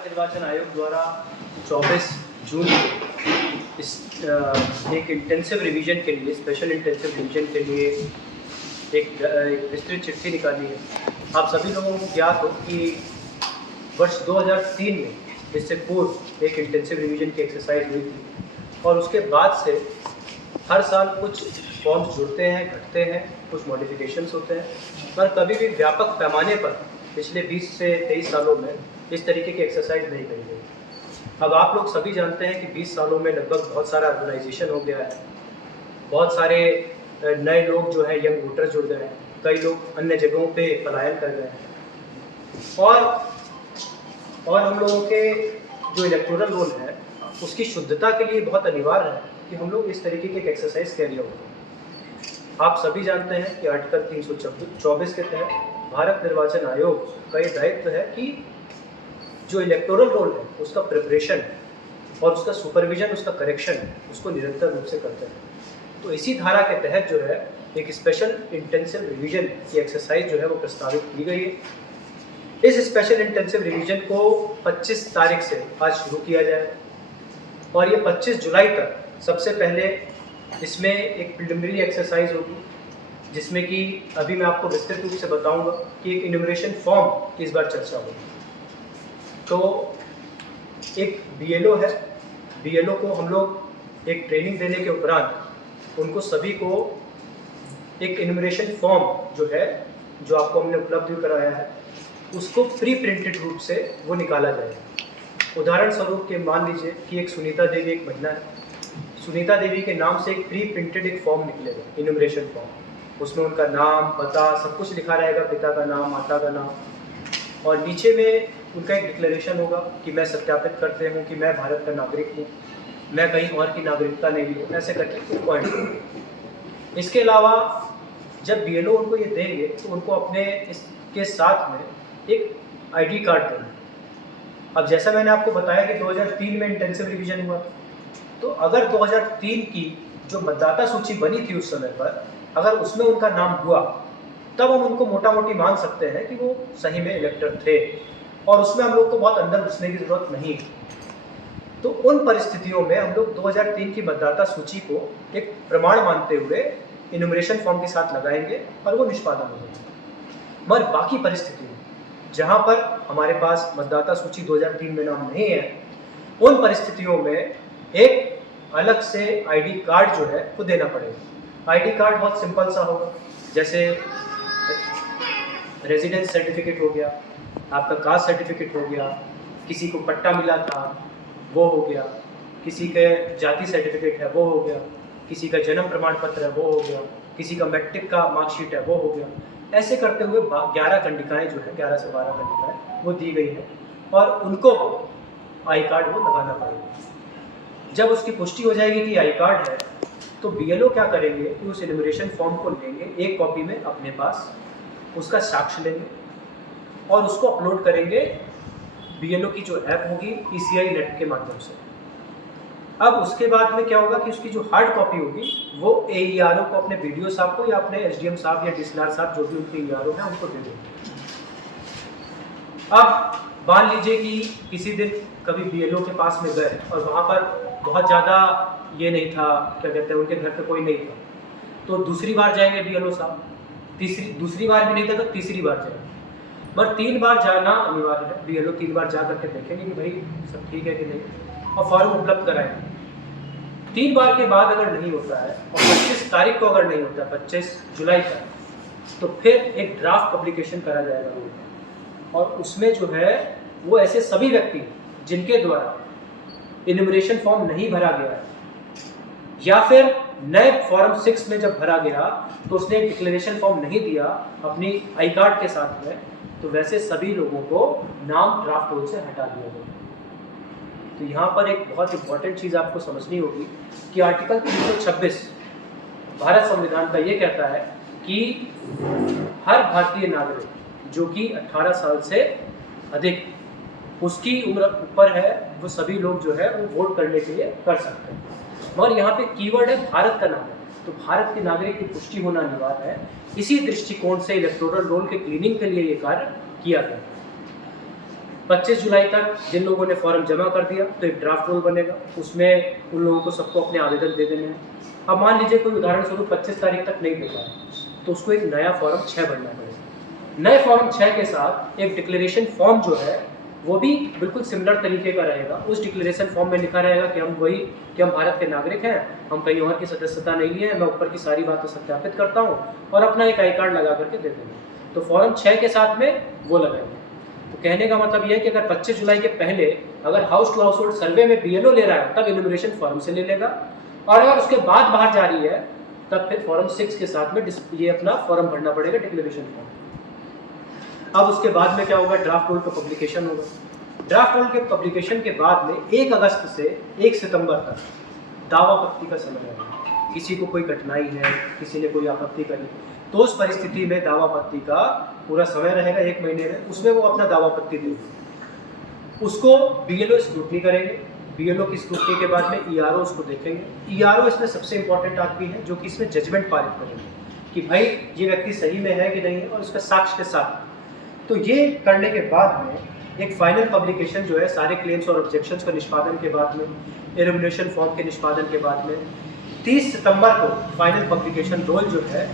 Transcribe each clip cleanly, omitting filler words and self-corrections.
भारत निर्वाचन आयोग द्वारा 24 जून को एक इंटेंसिव रिवीजन के लिए, स्पेशल इंटेंसिव रिवीजन के लिए एक विस्तृत चिट्ठी निकाली है। आप सभी लोगों को ज्ञात हो कि वर्ष 2003 में इससे पूर्व एक इंटेंसिव रिवीजन की एक्सरसाइज हुई थी और उसके बाद से हर साल कुछ फॉर्म्स जुड़ते हैं, घटते हैं, कुछ मॉडिफिकेशंस होते हैं, पर कभी भी व्यापक पैमाने पर पिछले 20 से 23 सालों में इस तरीके की एक्सरसाइज नहीं करी गई। अब आप लोग सभी जानते हैं कि 20 सालों में लगभग बहुत सारा ऑर्गेनाइजेशन हो गया है, बहुत सारे नए लोग जो है यंग वोटर जुड़ गए हैं, कई लोग अन्य जगहों पे पलायन कर गए हैं और हम लोगों के जो इलेक्टोरल रोल है उसकी शुद्धता के लिए बहुत अनिवार्य है कि हम लोग इस तरीके की एक एक्सरसाइज कैरी आउट करें। आप सभी जानते हैं कि आर्टिकल 324 के तहत भारत निर्वाचन आयोग का ये दायित्व है कि जो इलेक्टोरल रोल है उसका प्रिपरेशन और उसका सुपरविजन, उसका करेक्शन उसको निरंतर रूप से करते हैं। तो इसी धारा के तहत जो है एक स्पेशल इंटेंसिव रिवीजन की एक्सरसाइज जो है वो प्रस्तावित की गई है। इस स्पेशल इंटेंसिव रिवीजन को 25 तारीख से आज शुरू किया जाए और ये 25 जुलाई तक सबसे पहले इसमें एक प्रिलिमिनरी एक्सरसाइज होगी, जिसमें कि अभी मैं आपको विस्तृत रूप से बताऊंगा कि एक इन्यूमरेशन फॉर्म की इस बार चर्चा होगी। तो एक बीएलओ है, बीएलओ को हम लोग एक ट्रेनिंग देने के उपरांत उनको सभी को एक इन्यूमरेशन फॉर्म जो है, जो आपको हमने उपलब्ध भी कराया है, उसको प्री प्रिंटेड रूप से वो निकाला जाएगा। उदाहरण स्वरूप के मान लीजिए कि एक सुनीता देवी एक महिला है, सुनीता देवी के नाम से एक प्री प्रिंटेड एक फॉर्म निकलेगा, इन्यूमरेशन फॉर्म। उसमें उनका नाम, पता सब कुछ लिखा रहेगा, पिता का नाम, माता का नाम, और नीचे में उनका एक डिक्लेरेशन होगा कि मैं सत्यापित करते हूँ कि मैं भारत का नागरिक हूँ, मैं कहीं और की नागरिकता नहीं ली, ऐसे करके कुछ पॉइंट। इसके अलावा जब बीएलओ उनको ये देंगे तो उनको अपने इसके साथ में एक आईडी कार्ड देना। अब जैसा मैंने आपको बताया कि 2003 में इंटेंसिव रिवीजन हुआ, तो अगर 2003 की जो मतदाता सूची बनी थी उस समय पर, अगर उसमें उनका नाम हुआ, तब हम उनको मोटा मोटी मान सकते हैं कि वो सही में इलेक्टर थे और उसमें हम लोग को बहुत अंदर घुसने की जरूरत नहीं। तो उन परिस्थितियों में हम लोग 2003 की मतदाता सूची को एक प्रमाण मानते हुए इन्यूमरेशन फॉर्म के साथ लगाएंगे और वो निष्पादन हो जाएगा। मगर बाकी परिस्थितियों जहाँ पर हमारे पास मतदाता सूची 2003 में नाम नहीं है, उन परिस्थितियों में एक अलग से आईडी कार्ड जो है वो देना पड़ेगा। आईडी कार्ड बहुत सिंपल सा होगा, जैसे रेजिडेंस सर्टिफिकेट हो गया, आपका कास्ट सर्टिफिकेट हो गया, किसी को पट्टा मिला था वो हो गया, किसी के जाति सर्टिफिकेट है वो हो गया, किसी का जन्म प्रमाण पत्र है वो हो गया, किसी का मैट्रिक का मार्कशीट है वो हो गया। ऐसे करते हुए 11 कंडिकाएँ जो है, 11 से 12 कंडिकाएँ वो दी गई है और उनको आई कार्ड वो लगाना पड़ेगा। जब उसकी पुष्टि हो जाएगी कि आई कार्ड है, तो बीएलओ क्या करेंगे कि उस इन्यूमरेशन फॉर्म को लेंगे, एक कॉपी में अपने पास उसका साक्ष्य लेंगे और उसको अपलोड करेंगे बीएलओ की जो ऐप होगी ईसीआई नेट के माध्यम से। अब उसके बाद में क्या होगा कि उसकी जो हार्ड कॉपी होगी वो एईआरओ को, अपने बीडीओ साहब को या अपने एसडीएम साहब या डीएसएलआर साहब जो भी उनके एईआरओ हैं उनको दे देंगे। अब मान लीजिए कि किसी दिन कभी बीएलओ के पास में गए और वहाँ पर बहुत ज़्यादा ये नहीं था, क्या कहते हैं, उनके घर पे कोई नहीं था, तो दूसरी बार जाएंगे बीएलओ साहब, दूसरी बार भी नहीं था तो तीसरी बार जाएंगे, मगर 3 बार जाना अनिवार्य है। बीएलओ 3 बार जा करके देखेंगे कि भाई सब ठीक है कि नहीं और फॉर्म उपलब्ध कराएंगे। 3 बार के बाद अगर नहीं होता है और 25 तारीख को अगर नहीं होता है, 25 जुलाई तक, तो फिर एक ड्राफ्ट पब्लिकेशन करा जाएगा और उसमें जो है वो ऐसे सभी व्यक्ति जिनके द्वारा इन्यूमरेशन फॉर्म नहीं भरा गया है या फिर नए फॉर्म 6 में जब भरा गया तो उसने एक डिक्लेरेशन फॉर्म नहीं दिया अपनी आई कार्ड के साथ में, तो वैसे सभी लोगों को नाम ड्राफ्ट रोल से हटा दिया गया। तो यहाँ पर एक बहुत इंपॉर्टेंट चीज़ आपको समझनी होगी कि आर्टिकल 326 भारत संविधान का ये कहता है कि हर भारतीय नागरिक जो कि 18 साल से अधिक उसकी उम्र ऊपर है, वो सभी लोग जो है वो वोट करने के लिए कर सकते हैं। मगर यहाँ पे कीवर्ड है भारत का नागरिक, तो भारत के नागरिक की पुष्टि होना अनिवार्य है। इसी दृष्टिकोण से इलेक्टोरल रोल के क्लीनिंग के लिए ये कार्य किया गया। 25 जुलाई तक जिन लोगों ने फॉर्म जमा कर दिया तो एक ड्राफ्ट रोल बनेगा, उसमें उन लोगों को सबको अपने आवेदन दे देने हैं। अब मान लीजिए कोई उदाहरण स्वरूप 25 तारीख तक नहीं दे पाया तो उसको एक नया फॉर्म 6 भरना पड़ेगा। नए फॉर्म 6 के साथ एक डिक्लेरेशन फॉर्म जो है वो भी बिल्कुल सिमिलर तरीके का रहेगा। उस डिक्लेरेशन फॉर्म में लिखा रहेगा कि हम भारत के नागरिक हैं, हम कहीं और की सदस्यता नहीं लिए हैं, मैं ऊपर की सारी बातें सत्यापित करता हूँ और अपना एक आई कार्ड लगा करके दे देंगे। तो फॉर्म 6 के साथ में वो लगाएंगे। तो कहने का मतलब ये है कि अगर 25 जुलाई के पहले अगर हाउस टू हाउस होल्ड सर्वे में BLO ले रहा है तब इन्यूमरेशन फॉर्म से ले लेगा, और अगर उसके बाद बाहर जा रही है तब फिर फॉर्म 6 के साथ में ये अपना फॉर्म भरना पड़ेगा, डिक्लेरेशन फॉर्म। अब उसके बाद में क्या होगा, ड्राफ्ट रोल का पब्लिकेशन होगा। ड्राफ्ट रोल के पब्लिकेशन के बाद में 1 अगस्त से 1 सितंबर तक दावा आपत्ति का समय रहेगा। किसी को कोई कठिनाई है, किसी ने कोई आपत्ति करी, तो उस परिस्थिति में दावा आपत्ति का पूरा समय रहेगा 1 महीने में, उसमें वो अपना दावा आपत्ति देंगे। उसको BLO स्क्रूटनी करेंगे। BLO की स्क्रूटनी के बाद में ERO उसको देखेंगे। ERO इसमें सबसे इंपॉर्टेंट आदमी है जो कि इसमें जजमेंट पारित करेंगे कि भाई ये व्यक्ति सही में है कि नहीं है, और उसका साक्ष्य के साथ। तो ये करने के बाद में एक फाइनल पब्लिकेशन जो है सारे क्लेम्स और ऑब्जेक्शंस का निष्पादन के बाद में, इल्यूमिनेशन फॉर्म के निष्पादन के बाद में 30 सितंबर को फाइनल पब्लिकेशन रोल जो है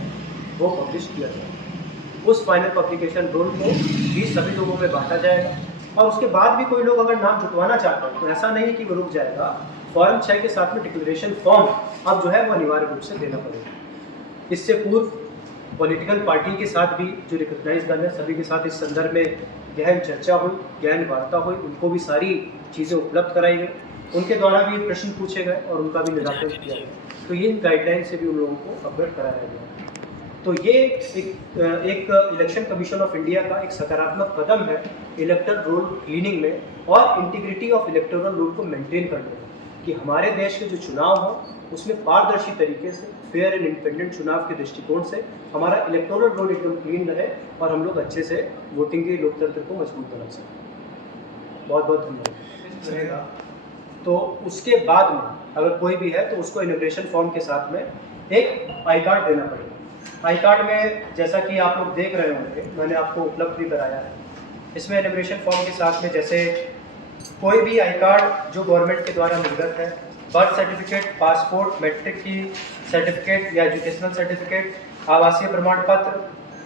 वो पब्लिश किया जाएगा। उस फाइनल पब्लिकेशन रोल को भी सभी लोगों में बांटा जाएगा, और उसके बाद भी कोई लोग अगर नाम जुटवाना चाहता है तो ऐसा नहीं है कि वो रुक जाएगा। फॉर्म 6 के साथ में डिक्लेरेशन फॉर्म अब जो है वो अनिवार्य रूप से देना पड़ेगा। इससे पूर्व पॉलिटिकल पार्टी के साथ भी जो रिकग्नाइज दल है सभी के साथ इस संदर्भ में गहन चर्चा हुई, गहन वार्ता हुई, उनको भी सारी चीज़ें उपलब्ध कराई गई, उनके द्वारा भी प्रश्न पूछे गए और उनका भी निराकरण किया गया। तो ये गाइडलाइन से भी उन लोगों को अवगत कराया गया। तो ये एक इलेक्शन कमीशन ऑफ इंडिया का एक सकारात्मक कदम है इलेक्टोरल रोल क्लीनिंग में और इंटीग्रिटी ऑफ इलेक्टोरल रोल को मेंटेन करने में, कि हमारे देश के जो चुनाव हो उसमें पारदर्शी तरीके से फेयर एंड इंडिपेंडेंट चुनाव के दृष्टिकोण से हमारा इलेक्टोरल रोल एकदम क्लीन रहे और हम लोग अच्छे से वोटिंग के लोकतंत्र को मजबूत बना सकें। बहुत बहुत धन्यवाद। तो उसके बाद में अगर कोई भी है तो उसको इनोग्रेशन फॉर्म के साथ में एक आई कार्ड देना पड़ेगा। आई कार्ड में जैसा कि आप लोग देख रहे होंगे, मैंने आपको उपलब्ध भी कराया है। इसमें इनोग्रेशन फॉर्म के साथ में जैसे कोई भी आई कार्ड जो गवर्नमेंट के द्वारा निर्गत है, बर्थ सर्टिफिकेट, पासपोर्ट, मैट्रिक की सर्टिफिकेट या एजुकेशनल सर्टिफिकेट, आवासीय प्रमाण पत्र,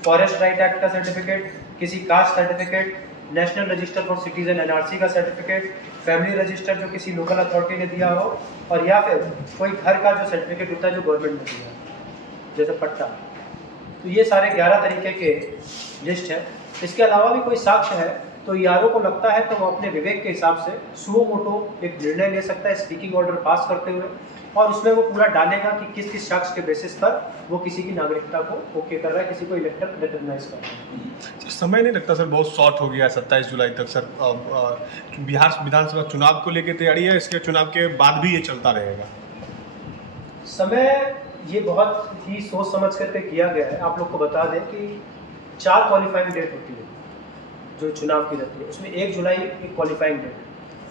फॉरेस्ट राइट एक्ट का सर्टिफिकेट, किसी caste certificate, national register for citizen NRC का सर्टिफिकेट, फैमिली रजिस्टर जो किसी लोकल अथॉरिटी ने दिया हो, और या फिर कोई घर का जो सर्टिफिकेट होता है जो गवर्नमेंट ने दिया है जैसे पट्टा। तो ये सारे 11 तरीके के लिस्ट है। इसके अलावा भी कोई साक्ष्य है तो ERO को लगता है तो वो अपने विवेक के हिसाब से सुओ मोटो एक निर्णय ले सकता है स्पीकिंग ऑर्डर पास करते हुए, और उसमें वो पूरा डालेगा कि किस किस शख्स के बेसिस पर वो किसी की नागरिकता को ओके कर रहा है, किसी को इलेक्टर रिकॉग्नाइज कर रहा है। समय नहीं लगता सर, बहुत शॉर्ट हो गया 27 जुलाई तक सर। बिहार विधानसभा चुनाव को लेकर तैयारी है, इसके चुनाव के बाद भी ये चलता रहेगा? समय ये बहुत ही सोच समझ करके किया गया है। आप लोग को बता दें कि 4 क्वालिफाइंग डेट होती है जो चुनाव की रहती है, उसमें 1 जुलाई एक क्वालिफाइंग डेट है।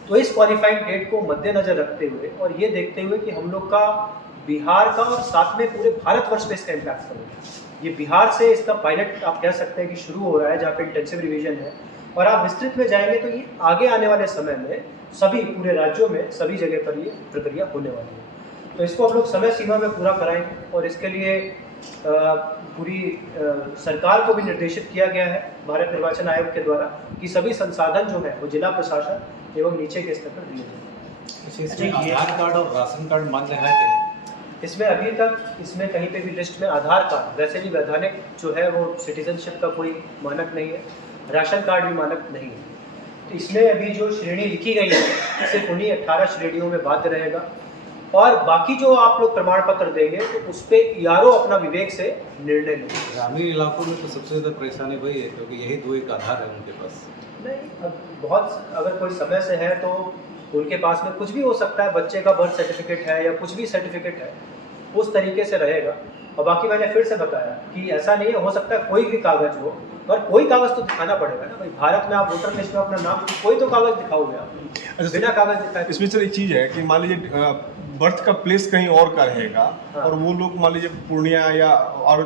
तो इस क्वालिफाइंग डेट को मद्देनजर रखते हुए और ये देखते हुए कि हम लोग का बिहार का और साथ में पूरे भारतवर्ष पे इसका इम्पैक्ट पड़ेगा। ये बिहार से इसका पायलट आप कह सकते हैं कि शुरू हो रहा है, जहाँ पे इंटेंसिव रिवीजन है, और आप विस्तृत में जाएंगे तो ये आगे आने वाले समय में सभी पूरे राज्यों में सभी जगह पर ये प्रक्रिया होने वाली है। तो इसको हम लोग समय सीमा में पूरा कराएंगे, और इसके लिए पूरी सरकार को भी निर्देशित किया गया है भारत निर्वाचन आयोग के द्वारा कि सभी संसाधन जो है वो जिला प्रशासन एवं नीचे के स्तर पर दिए जाए। इसमें आधार कार्ड और राशन कार्ड मान्य है क्या? इसमें अभी तक इसमें कहीं पे भी लिस्ट में आधार कार्ड, वैसे भी वैधानिक जो है वो सिटीजनशिप का कोई मानक नहीं है, राशन कार्ड भी मानक नहीं है। तो इसमें अभी जो श्रेणी लिखी गई है सिर्फ उन्हीं 18 श्रेणियों में बाध्य रहेगा, और बाकी जो आप लोग प्रमाण पत्र देंगे तो उस पर ERO अपना विवेक से निर्णय लेंगे। ग्रामीण इलाकों में तो सबसे ज़्यादा परेशानी वही है क्योंकि यही 2 एक आधार है उनके पास। नहीं, अब बहुत अगर कोई समय से है तो उनके पास में कुछ भी हो सकता है, बच्चे का बर्थ सर्टिफिकेट है या कुछ भी सर्टिफिकेट है उस तरीके से रहेगा। और बाकी मैंने फिर से बताया कि ऐसा नहीं है, हो सकता है कोई भी कागज़ हो, और कोई कागज़ तो दिखाना पड़ेगा ना भाई। भारत में आप वोटर लिस्ट में अपना नाम कोई तो कागज़ दिखाओगे आप, बिना कागज़ दिखाए। इसमें सर एक चीज़ है कि मान लीजिए बर्थ का प्लेस कहीं और का रहेगा, हाँ। और वो लोग मान लीजिए पूर्णिया या और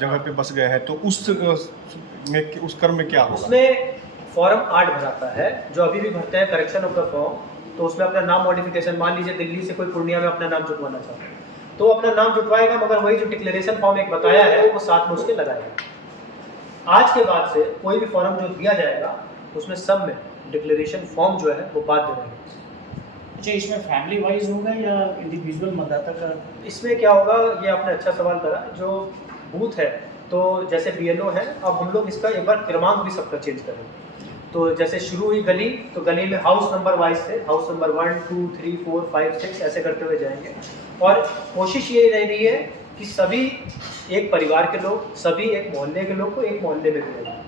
जगह पे बस गए हैं, तो उस क्रम में क्या होगा? उसमें फॉर्म 8 भराता है, जो अभी भी भरते हैं करेक्शन ऑफ द फॉर्म, तो उसमें अपना नाम मॉडिफिकेशन, मान लीजिए दिल्ली से कोई पूर्णिया में अपना नाम जुटवाना चाहता है तो अपना नाम जुटवाएगा, मगर वही जो डिक्लेरेशन फॉर्म एक बताया है वो साथ में उसके लगाएगा। आज के बाद से कोई भी फॉर्म जो दिया जाएगा उसमें सब में डिक्लेरेशन फॉर्म जो है वो बाध्य रहेगा। अच्छा, इसमें फैमिली वाइज होगा या इंडिविजुअल मतदाता का? इसमें क्या होगा, ये आपने अच्छा सवाल करा। जो बूथ है तो जैसे बीएलओ है, अब हम लोग इसका एक बार क्रमांक भी सबका चेंज करेंगे। तो जैसे शुरू हुई गली, तो गली में हाउस नंबर वाइज से हाउस नंबर 1 2 3 4 5 6 ऐसे करते हुए जाएंगे। और कोशिश ये रह रही है कि सभी एक परिवार के लोग, सभी एक मोहल्ले के लोग को एक मोहल्ले में मिलेंगे।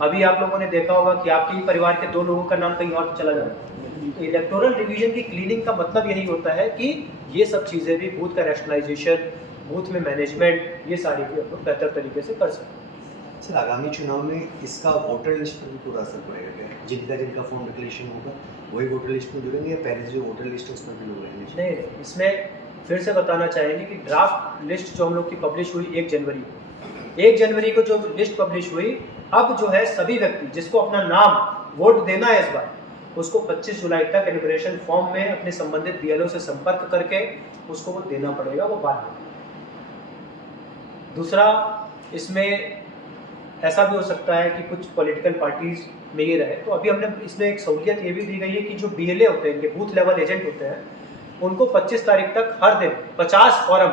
अभी आप लोगों ने देखा होगा कि आपके ही परिवार के 2 लोगों का नाम कहीं और चला जाता है। तो इलेक्टोरल रिवीजन की क्लीनिंग का मतलब यही होता है कि ये सब चीज़ें भी, बूथ का रैशनलाइजेशन, बूथ में मैनेजमेंट, ये सारी भी हम लोग बेहतर तरीके से कर सकते हैं। सर, आगामी चुनाव में इसका वोटर लिस्ट पर भी पूरा असर पड़ेगा क्या? जिनका फॉर्म डिक्लेरेशन होगा वही वोटर लिस्ट में जुड़ेंगे या पहले जो वोटर लिस्ट है उसमें भी लोग रहेंगे? नहीं, इसमें फिर से बताना चाहेंगे कि ड्राफ्ट लिस्ट जो हम लोग की पब्लिश हुई 1 जनवरी को, 1 जनवरी को जो लिस्ट पब्लिश हुई, अब जो है सभी व्यक्ति जिसको अपना नाम वोट देना है इस बार, उसको 25 जुलाई तक एनुमरेशन फॉर्म में अपने संबंधित बीएलओ से संपर्क करके उसको वो देना पड़ेगा, वो बाध्य है। दूसरा, इसमें ऐसा भी हो सकता है कि कुछ पॉलिटिकल पार्टीज में ये रहे, तो अभी हमने इसमें एक सहूलियत ये भी दी गई है कि जो बीएलए होते हैं, इनके बूथ लेवल एजेंट होते हैं, उनको 25 तारीख तक हर दिन 50 फॉर्म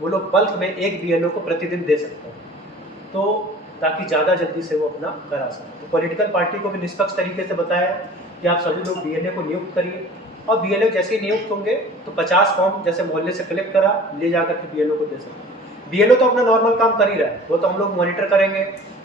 वो लोग बल्क में एक बीएलओ को प्रतिदिन दे सकते हैं, तो ताकि ज़्यादा जल्दी से वो अपना करा सकें। तो पॉलिटिकल पार्टी को भी निष्पक्ष तरीके से बताया कि आप सभी लोग बीएलए को नियुक्त करिए, और बीएलए जैसे ही नियुक्त होंगे तो 50 फॉर्म जैसे मोहल्ले से कलेक्ट करा, ले जाकर के बीएलओ को दे सकते हैं। बीएलओ तो अपना नॉर्मल काम कर ही रहा है, वो तो हम लोग मॉनिटर करेंगे।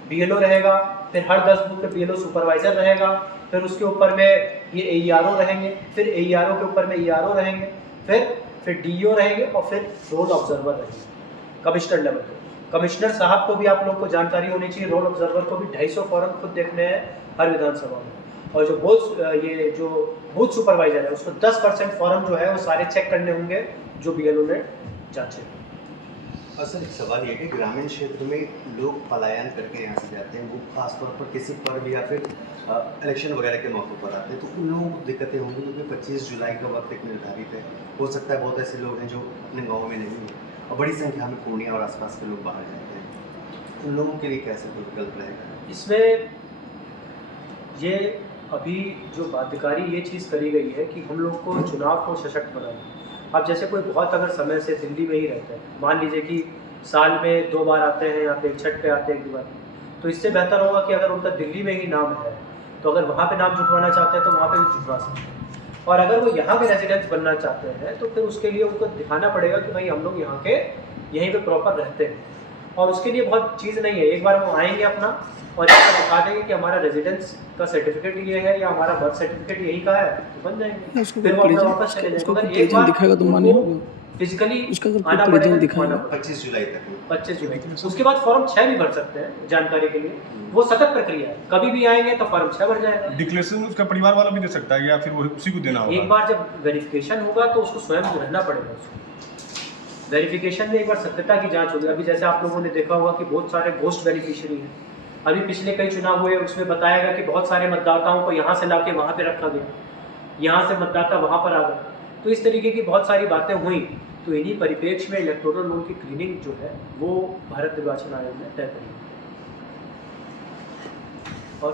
बीएलओ रहेगा, फिर हर 10 बूथ पे बीएलओ सुपरवाइजर रहेगा, फिर उसके ऊपर में ये एईआरओ रहेंगे, फिर एईआरओ के ऊपर में ईआरओ रहेंगे, फिर डीईओ रहेंगे, और फिर रोल ऑब्जर्वर रहेंगे कमिश्नर लेवल पे। कमिश्नर साहब को भी आप लोग को जानकारी होनी चाहिए, रोल ऑब्जर्वर को भी 250 फॉर्म खुद देखने हैं हर विधानसभा में। और जो बूथ सुपरवाइजर है उसको 10% फॉर्म जो है वो सारे चेक करने होंगे जो बीएलओ ने जांचे। और सर, एक सवाल ये कि ग्रामीण क्षेत्र में लोग पलायन करके यहाँ से जाते हैं, वो खासतौर पर किसी पर्व या फिर इलेक्शन वगैरह के मौके पर आते हैं, तो उन लोगों को दिक्कतें होंगी क्योंकि 25 जुलाई का वक्त एक निर्धारित है। हो सकता है बहुत ऐसे लोग हैं जो अपने गाँव में नहीं हैं और बड़ी संख्या में पूर्णिया और आसपास के लोग बाहर जाते हैं, उन लोगों के लिए कैसे कोई विकल्प रहेगा? इसमें ये अभी जो बाध्यकारी ये चीज़ करी गई है कि हम लोग को चुनाव को सशक्त बनाना। अब जैसे कोई बहुत अगर समय से दिल्ली में ही रहता है, मान लीजिए कि साल में 2 बार आते हैं या फिर छठ पे आते हैं 1 बार, तो इससे बेहतर होगा कि अगर उनका दिल्ली में ही नाम है तो अगर वहाँ पे नाम जुटवाना चाहते हैं तो वहाँ पे भी जुटवा सकते हैं। और अगर वो यहाँ के रेजिडेंट्स बनना चाहते हैं तो फिर उसके लिए उनको दिखाना पड़ेगा कि भाई हम लोग यहाँ के यहीं पे प्रॉपर रहते हैं, और उसके लिए बहुत चीज़ नहीं है। एक बार वो आएंगे अपना और इसको दिखा देंगे कि हमारा रेजिडेंस का सर्टिफिकेट ये है या हमारा बर्थ सर्टिफिकेट यही का है, तो बन जाएंगे, फिर वो अपना वापस चले जाएंगे। मगर एक बार दिखाएगा तो मान्य होगा, फिजिकली आना पड़ेगा, दिखाना 25 जुलाई तक 25 जुलाई। उसके बाद फॉर्म 6 भी भर सकते हैं, जानकारी के लिए वो सतत प्रक्रिया है, कभी भी आएंगे तो फॉर्म 6 भर जाएगा। डिक्लेरेशन उसका परिवार वाला भी दे सकता है या फिर वो उसी को देना होगा? एक बार जब वेरिफिकेशन होगा तो उसको स्वयं रहना पड़ेगा। उसको वेरिफिकेशन में एक बार सत्यता की जांच होगी। अभी जैसे आप लोगों ने देखा होगा कि बहुत सारे घोस्ट बेनिफिशियरी हैं। अभी पिछले कई चुनाव हुए, उसमें बताया गया कि बहुत सारे मतदाताओं को यहाँ से लाके वहाँ पे रखा गया, यहाँ से मतदाता वहाँ पर आ गए। तो इस तरीके की बहुत सारी बातें हुई। तो इन्हीं परिप्रेक्ष्य में इलेक्टोरल रोल की क्लीनिंग जो है वो भारत निर्वाचन आयोग ने तय करी। और